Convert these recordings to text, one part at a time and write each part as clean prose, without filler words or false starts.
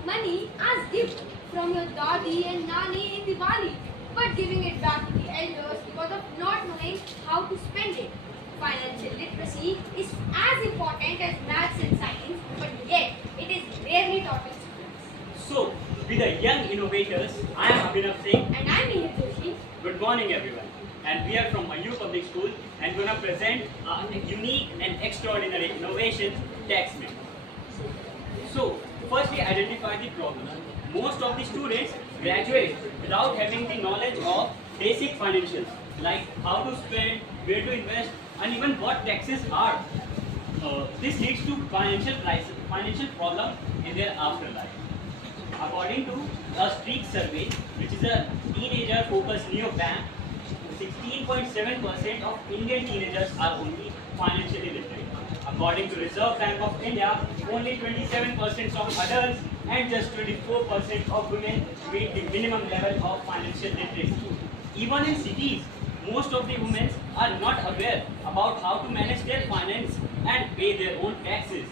receiving money as gift from your dadi and nani in Diwali, but giving it back to the elders because of not knowing how to spend it. Financial literacy is as important as maths and science, but yet it is rarely taught in schools. So, with the young innovators, I am Abhinav Singh. And I'm Mihir Joshi. Good morning, everyone. And we are from Mayu Public School and going to present a unique and extraordinary innovation, TaxMate. So, firstly, identify the problem. Most of the students graduate without having the knowledge of basic financials, like how to spend, where to invest, and even what taxes are. This leads to financial problem in their afterlife. According to a Streak survey, which is a teenager-focused neobank, 16.7% of Indian teenagers are only financially literate. According to Reserve Bank of India, only 27% of adults and just 24% of women meet the minimum level of financial literacy. Even in cities, most of the women are not aware about how to manage their finance and pay their own taxes.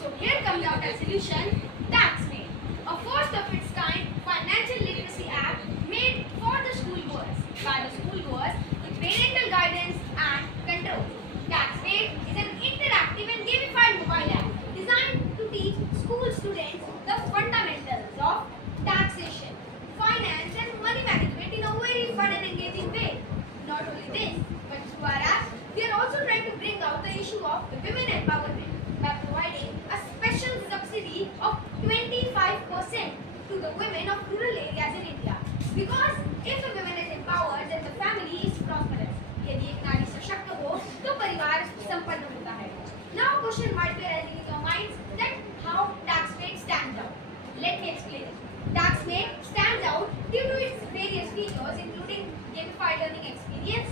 So here comes out a solution, TaxMate, a first of its kind financial literacy app made for the schoolgoers, by the schoolgoers with parental guidance and control. TaxMate is an interactive and gamified mobile app designed to teach school students the fundamentals of taxation, finance and money management in a very fun and engaging way. Not only this, but through our app, we are also trying to bring out the issue of women empowerment by providing a special subsidy of 25% to the women of rural areas in India. Because if a woman is empowered, then the family is prosperous. यदि एक नारी सशक्त हो, तो परिवार संपन्न होता है. Now a question might be arising in your minds that how TaxMate stands out. Let me explain it. TaxMate stands out due to its various features, including gamified learning experience,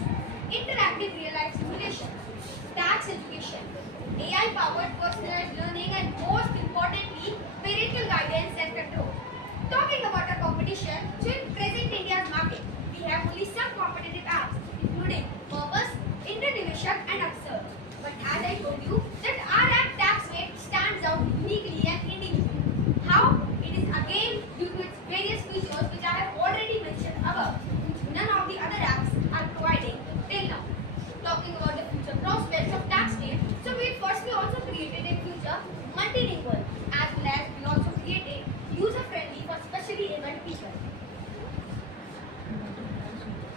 interactive real-life simulations, tax education, AI-powered personalized learning, and most importantly, parental guidance and control. Talking about our competition, so in present India's market, we have only some competitive apps, including Purpose, Internivishak, and Aksar. But as I told you, that our app TaxMate stands out uniquely and individually. How? It is again due to its various features which I have already mentioned above, which none of the other apps are providing till now. Talking about the future prospects of TaxMate, so we firstly also created a future multilingual as well as we also created user-friendly for specially abled people.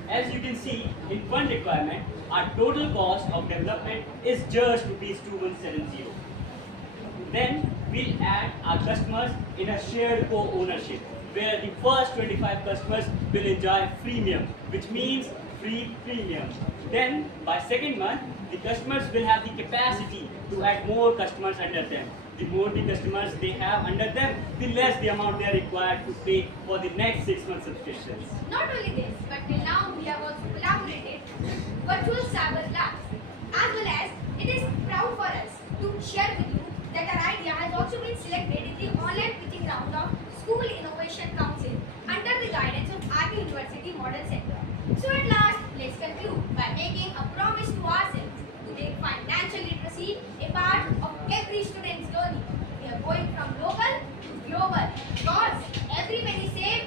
As you can see, in one requirement, our total cost of development is just rupees 2170. Then we'll add our customers in a shared co-ownership, where the first 25 customers will enjoy freemium, which means free premium. Then by second month, the customers will have the capacity to add more customers under them. The more the customers they have under them, the less the amount they are required to pay for the next 6 month subscriptions. Not only this, but till now we have also collaborated with Virtual Cyber Labs, as well as it is proud for us to share with you that our idea has also been selected in the online pitching round of School Innovation Council under the guidance of RK University Model Center. So at last, let's conclude by making a promise to ourselves to make financial literacy a part of every student's journey. We are going from local to global because every penny saved